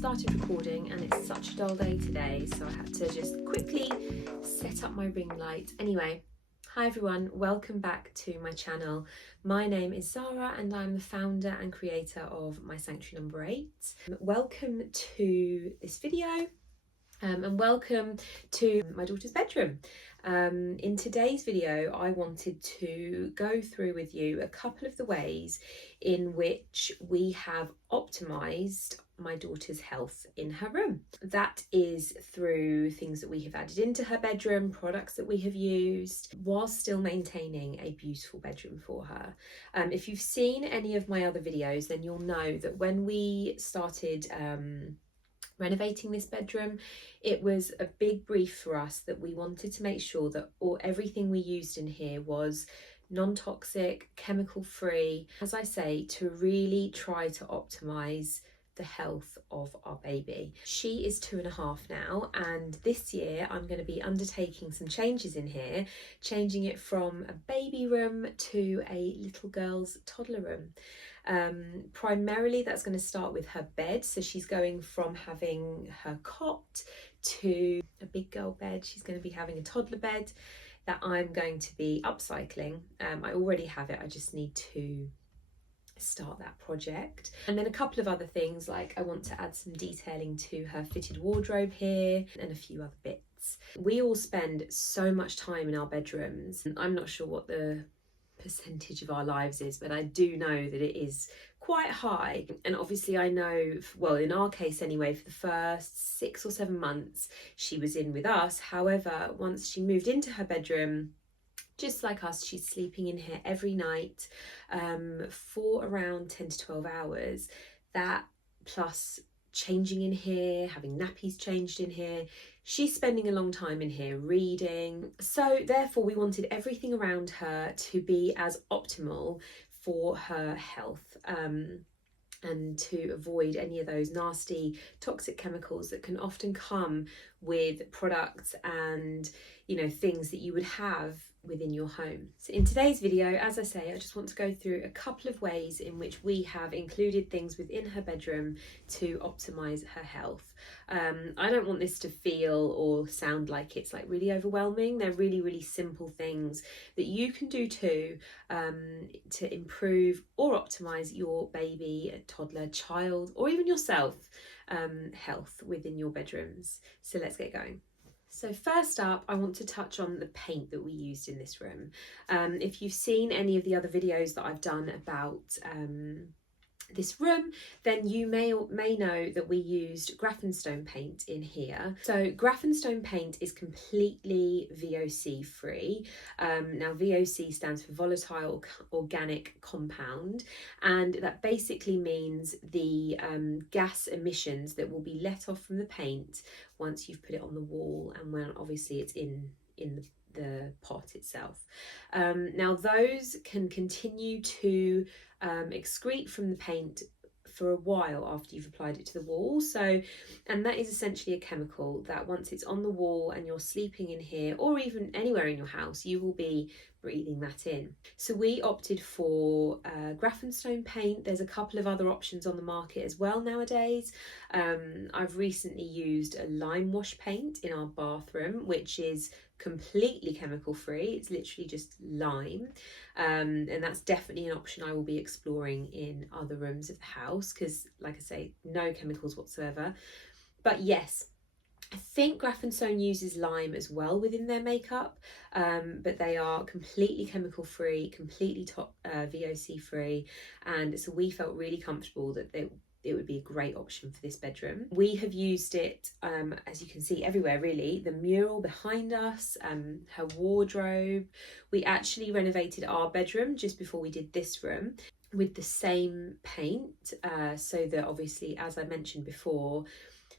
started recording and it's such a dull day today, so I had to just quickly set up my ring light. Anyway, hi everyone, welcome back to my channel. My name is Zara and I'm the founder and creator of My Sanctuary Number 8. Welcome to this video and welcome to my daughter's bedroom. In today's video, I wanted to go through with you a couple of the ways in which we have optimised my daughter's health in her room. That is through things that we have added into her bedroom, products that we have used, whilst still maintaining a beautiful bedroom for her. If you've seen any of my other videos, then you'll know that when we started renovating this bedroom, it was a big brief for us that we wanted to make sure that everything we used in here was non-toxic, chemical free, as I say, to really try to optimize the health of our baby. She is 2.5 now, and this year I'm going to be undertaking some changes in here, changing it from a baby room to a little girl's toddler room. Primarily that's going to start with her bed, so she's going from having her cot to a big girl bed. She's going to be having a toddler bed that I'm going to be upcycling. I already have it, I just need to start that project. And then a couple of other things, like I want to add some detailing to her fitted wardrobe here and a few other bits. We all spend so much time in our bedrooms. I'm not sure what the percentage of our lives is, but I do know that it is quite high. And obviously I know, well, in our case anyway, for the first 6 or 7 months she was in with us. However, once she moved into her bedroom, just like us, she's sleeping in here every night for around 10 to 12 hours. That plus changing in here, having nappies changed in here. She's spending a long time in here reading. So therefore we wanted everything around her to be as optimal for her health and to avoid any of those nasty toxic chemicals that can often come with products and, you know, things that you would have within your home. So in today's video, as I say, I just want to go through a couple of ways in which we have included things within her bedroom to optimize her health. I don't want this to feel or sound like it's like really overwhelming. They're really, really simple things that you can do too to improve or optimize your baby, toddler, child, or even yourself health within your bedrooms. So let's get going. So first up, I want to touch on the paint that we used in this room. If you've seen any of the other videos that I've done about this room, then you may know that we used Grafenstone paint in here. So Grafenstone paint is completely VOC free. Now VOC stands for volatile organic compound, and that basically means the gas emissions that will be let off from the paint once you've put it on the wall and when obviously it's in the pot itself. Now those can continue to excrete from the paint for a while after you've applied it to the wall. So, and that is essentially a chemical that once it's on the wall and you're sleeping in here or even anywhere in your house, you will be breathing that in. So we opted for Grafenstone paint. There's a couple of other options on the market as well nowadays. I've recently used a lime wash paint in our bathroom, which is completely chemical free. It's literally just lime, and that's definitely an option I will be exploring in other rooms of the house because, like I say, no chemicals whatsoever. But yes, I think Grafenstone uses lime as well within their makeup, but they are completely chemical free, completely VOC free, and so we felt really comfortable that it would be a great option for this bedroom. We have used it, as you can see, everywhere really. The mural behind us, her wardrobe. We actually renovated our bedroom just before we did this room with the same paint, so that obviously, as I mentioned before,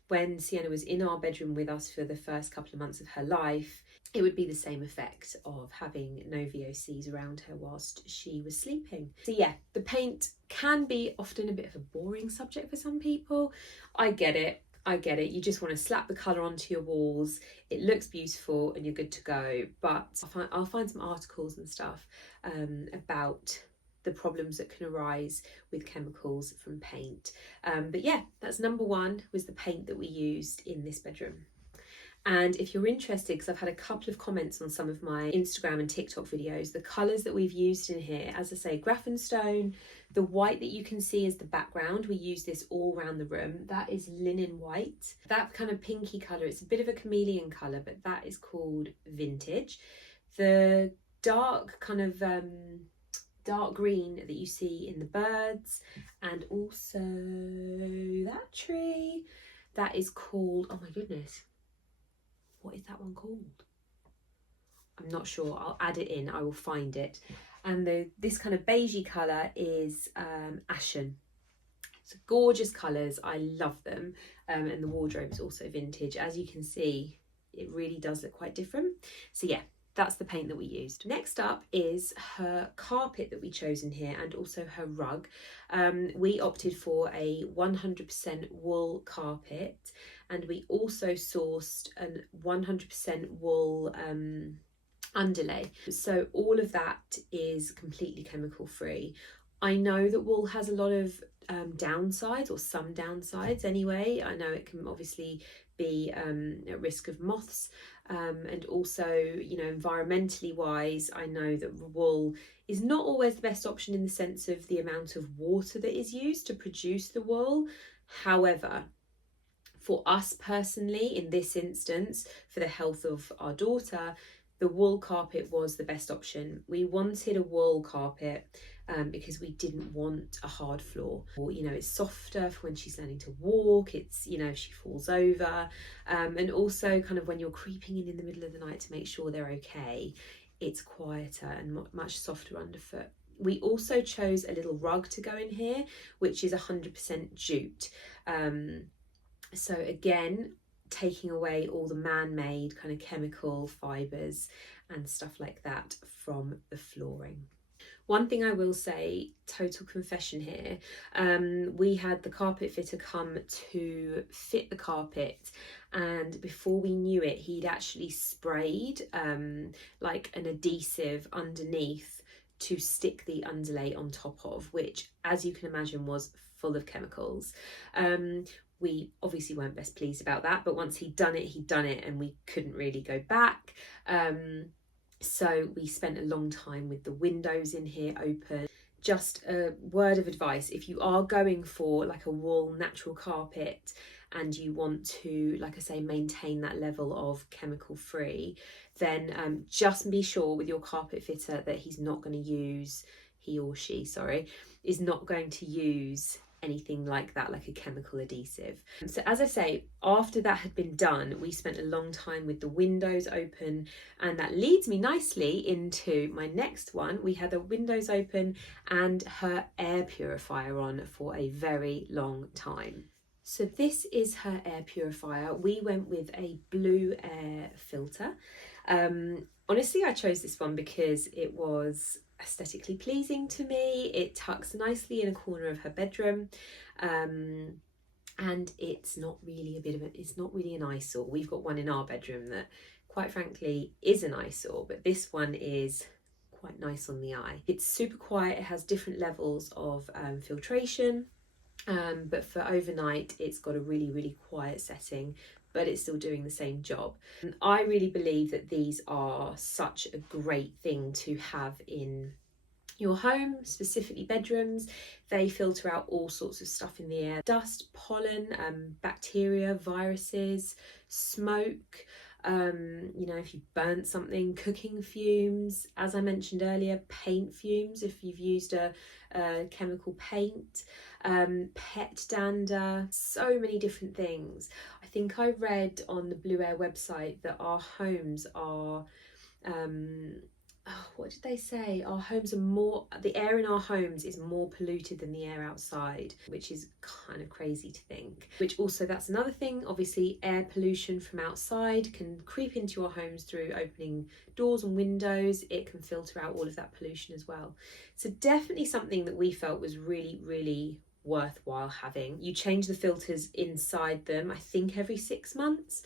when Sienna was in our bedroom with us for the first couple of months of her life, it would be the same effect of having no VOCs around her whilst she was sleeping. So yeah, the paint can be often a bit of a boring subject for some people. I get it. You just want to slap the colour onto your walls, it looks beautiful and you're good to go. But I'll find some articles and stuff about the problems that can arise with chemicals from paint. But yeah, that's number one, was the paint that we used in this bedroom. And if you're interested, because I've had a couple of comments on some of my Instagram and TikTok videos, the colours that we've used in here, as I say, graphenstone, the white that you can see is the background. We use this all around the room. That is linen white. That kind of pinky colour, it's a bit of a chameleon colour, but that is called vintage. The dark kind of dark green that you see in the birds, and also that tree, that is called, oh my goodness, what is that one called? I'm not sure. I'll add it in. I will find it. And this kind of beigey colour is ashen. So gorgeous colours. I love them. And the wardrobe is also vintage. As you can see, it really does look quite different. So yeah, that's the paint that we used. Next up is her carpet that we chose in here, and also her rug. We opted for a 100% wool carpet, and we also sourced a 100% wool underlay. So all of that is completely chemical free. I know that wool has a lot of downsides, or some downsides anyway. I know it can obviously be at risk of moths, and also, you know, environmentally wise, I know that wool is not always the best option in the sense of the amount of water that is used to produce the wool. However, for us personally, in this instance, for the health of our daughter, the wool carpet was the best option. We wanted a wool carpet because we didn't want a hard floor. You know, it's softer for when she's learning to walk, it's, you know, if she falls over, and also kind of when you're creeping in the middle of the night to make sure they're okay, it's quieter and much softer underfoot. We also chose a little rug to go in here, which is 100% jute. So again, taking away all the man-made kind of chemical fibres and stuff like that from the flooring. One thing I will say, total confession here, we had the carpet fitter come to fit the carpet, and before we knew it, he'd actually sprayed like an adhesive underneath to stick the underlay on top of, which, as you can imagine, was full of chemicals. We obviously weren't best pleased about that, but once he'd done it, and we couldn't really go back. So we spent a long time with the windows in here open. Just a word of advice, if you are going for like a wool natural carpet and you want to, like I say, maintain that level of chemical free, then just be sure with your carpet fitter that he or she is not going to use anything like that, like a chemical adhesive. So as I say, after that had been done, we spent a long time with the windows open, and that leads me nicely into my next one. We had the windows open and her air purifier on for a very long time. So this is her air purifier. We went with a blue air filter. Honestly, I chose this one because it was aesthetically pleasing to me. It tucks nicely in a corner of her bedroom, and it's not really an eyesore. We've got one in our bedroom that, quite frankly, is an eyesore, but this one is quite nice on the eye. It's super quiet. It has different levels of filtration, but for overnight it's got a really quiet setting, but it's still doing the same job. And I really believe that these are such a great thing to have in your home, specifically bedrooms. They filter out all sorts of stuff in the air: dust, pollen, bacteria, viruses, smoke, you know, if you burnt something, cooking fumes, as I mentioned earlier, paint fumes if you've used a chemical paint, pet dander, so many different things. I think I read on the Blue Air website that our homes are what did they say? The air in our homes is more polluted than the air outside, which is kind of crazy to think. Which also, that's another thing, obviously air pollution from outside can creep into your homes through opening doors and windows. It can filter out all of that pollution as well. So definitely something that we felt was really worthwhile having. You change the filters inside them, I think every 6 months.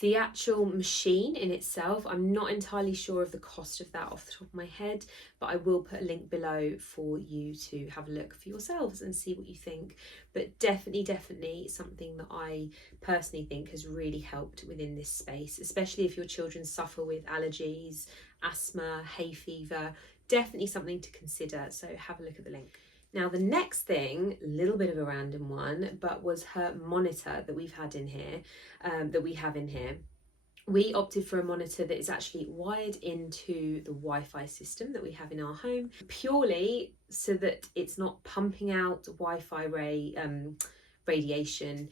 The actual machine in itself, I'm not entirely sure of the cost of that off the top of my head, but I will put a link below for you to have a look for yourselves and see what you think. But definitely something that I personally think has really helped within this space, especially if your children suffer with allergies, asthma, hay fever. Definitely something to consider, so have a look at the link. Now the next thing, a little bit of a random one, but was her monitor that we've had in here, that we have in here. We opted for a monitor that is actually wired into the Wi-Fi system that we have in our home, purely so that it's not pumping out Wi-Fi radiation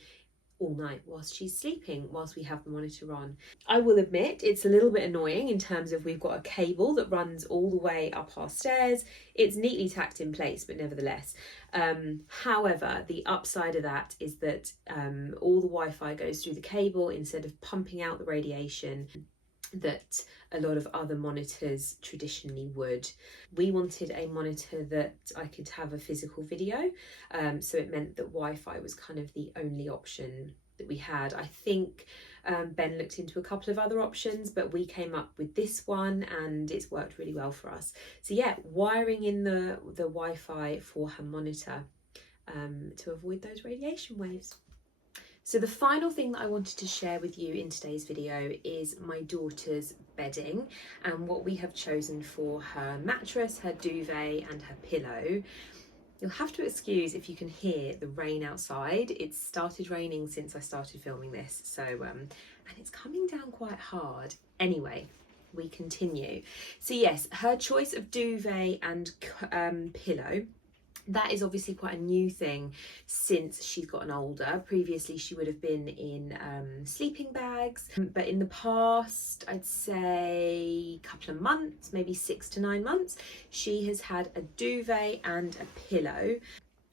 all night whilst she's sleeping, whilst we have the monitor on. I will admit it's a little bit annoying in terms of we've got a cable that runs all the way up our stairs. It's neatly tacked in place, but nevertheless. However, the upside of that is that all the Wi-Fi goes through the cable instead of pumping out the radiation that a lot of other monitors traditionally would. We wanted a monitor that I could have a physical video, so it meant that Wi-Fi was kind of the only option that we had. I think Ben looked into a couple of other options, but we came up with this one and it's worked really well for us. So yeah, wiring in the Wi-Fi for her monitor to avoid those radiation waves. So the final thing that I wanted to share with you in today's video is my daughter's bedding and what we have chosen for her mattress, her duvet and her pillow. You'll have to excuse if you can hear the rain outside. It's started raining since I started filming this, so and it's coming down quite hard. Anyway, we continue. So yes, her choice of duvet and pillow, that is obviously quite a new thing since she's gotten older. Previously she would have been in sleeping bags, but in the past, I'd say a couple of months, maybe 6 to 9 months, she has had a duvet and a pillow.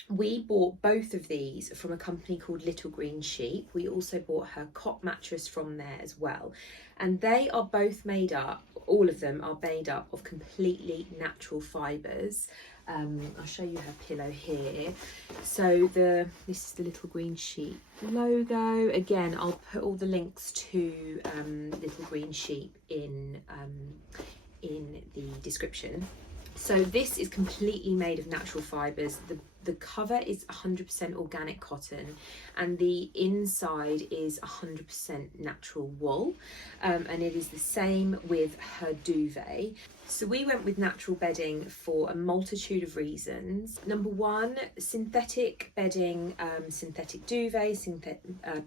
We bought both of these from a company called Little Green Sheep. We also bought her cot mattress from there as well. And they are both made up, all of them are made up of completely natural fibres. I'll show you her pillow here. So this is the Little Green Sheep logo. Again, I'll put all the links to Little Green Sheep in the description. So this is completely made of natural fibres. The cover is 100% organic cotton and the inside is 100% natural wool, and it is the same with her duvet. So we went with natural bedding for a multitude of reasons. Number one, synthetic bedding, synthetic duvet,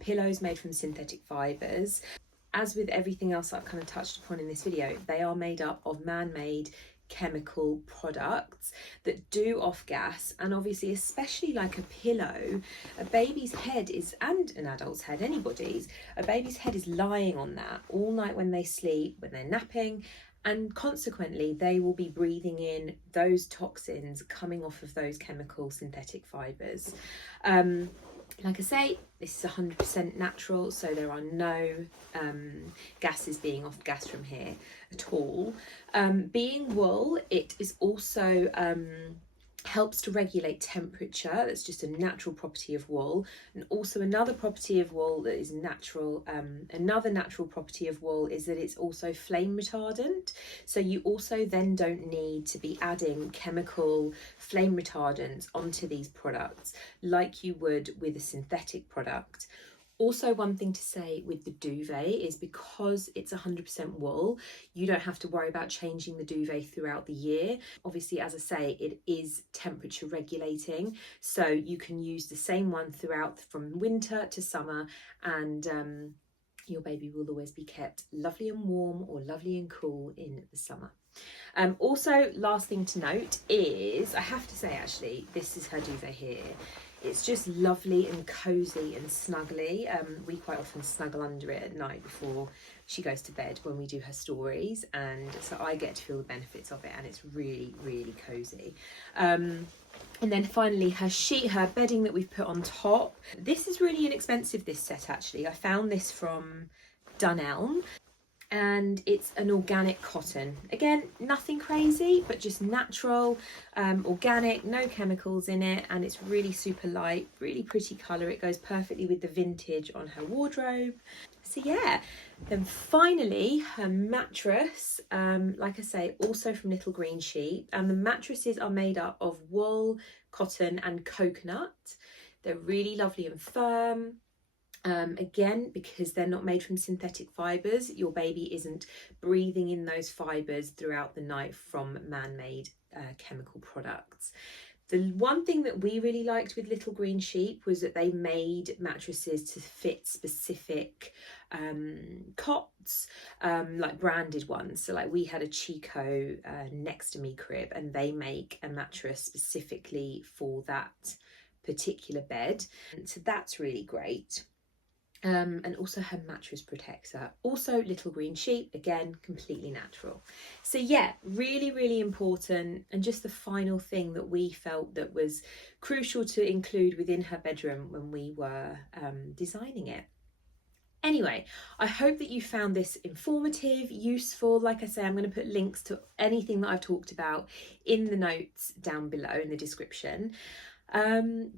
pillows made from synthetic fibres. As with everything else I've kind of touched upon in this video, they are made up of man-made chemical products that do off gas, and obviously especially like a pillow, a baby's head is, and an adult's head, anybody's, a baby's head is lying on that all night when they sleep, when they're napping, and consequently they will be breathing in those toxins coming off of those chemical synthetic fibres. Like I say, this is 100% natural, so there are no gases being off gas from here at all. Being wool, it is also helps to regulate temperature. That's just a natural property of wool. And also another property of wool that is natural, another natural property of wool is that it's also flame retardant. So you also then don't need to be adding chemical flame retardants onto these products like you would with a synthetic product. Also, one thing to say with the duvet is because it's 100% wool, you don't have to worry about changing the duvet throughout the year. Obviously, as I say, it is temperature regulating, so you can use the same one throughout from winter to summer, and your baby will always be kept lovely and warm or lovely and cool in the summer. Also, last thing to note is, I have to say actually, this is her duvet here. It's just lovely and cozy and snuggly. We quite often snuggle under it at night before she goes to bed when we do her stories, and so I get to feel the benefits of it, and it's really, really cozy. And then finally her bedding that we've put on top. This is really inexpensive, this set actually. I found this from Dunelm. and it's an organic cotton. Again, nothing crazy, but just natural, organic, no chemicals in it, and it's really super light, really pretty colour. It goes perfectly with the vintage on her wardrobe. So yeah, then finally her mattress, like I say, also from Little Green Sheep, and the mattresses are made up of wool, cotton and coconut. They're really lovely and firm. Again, because they're not made from synthetic fibres, your baby isn't breathing in those fibres throughout the night from man-made chemical products. The one thing that we really liked with Little Green Sheep was that they made mattresses to fit specific cots, like branded ones. So like we had a Chico Next to Me crib, and they make a mattress specifically for that particular bed. So that's really great. And also her mattress protector, also Little Green Sheep, again completely natural. So yeah, really, really important. And just the final thing that we felt that was crucial to include within her bedroom when we were designing it. Anyway, I hope that you found this informative, useful. Like I say, I'm going to put links to anything that I've talked about in the notes down below in the description.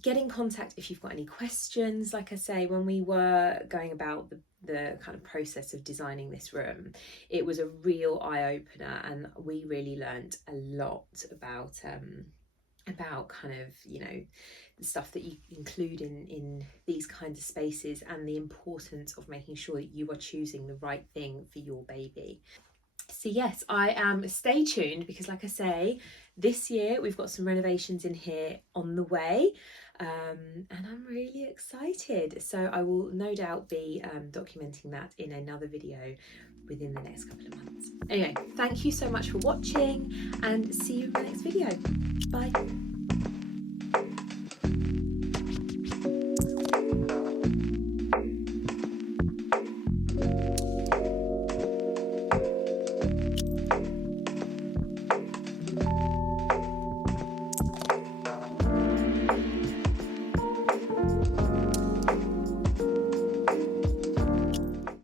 Get in contact if you've got any questions. Like I say, when we were going about the kind of process of designing this room, it was a real eye-opener, and we really learned a lot about kind of, you know, the stuff that you include in these kinds of spaces, and the importance of making sure that you are choosing the right thing for your baby. So yes, I am, stay tuned, because like I say, this year we've got some renovations in here on the way, and I'm really excited. So I will no doubt be documenting that in another video within the next couple of months. Anyway, thank you so much for watching, and see you in the next video. Bye.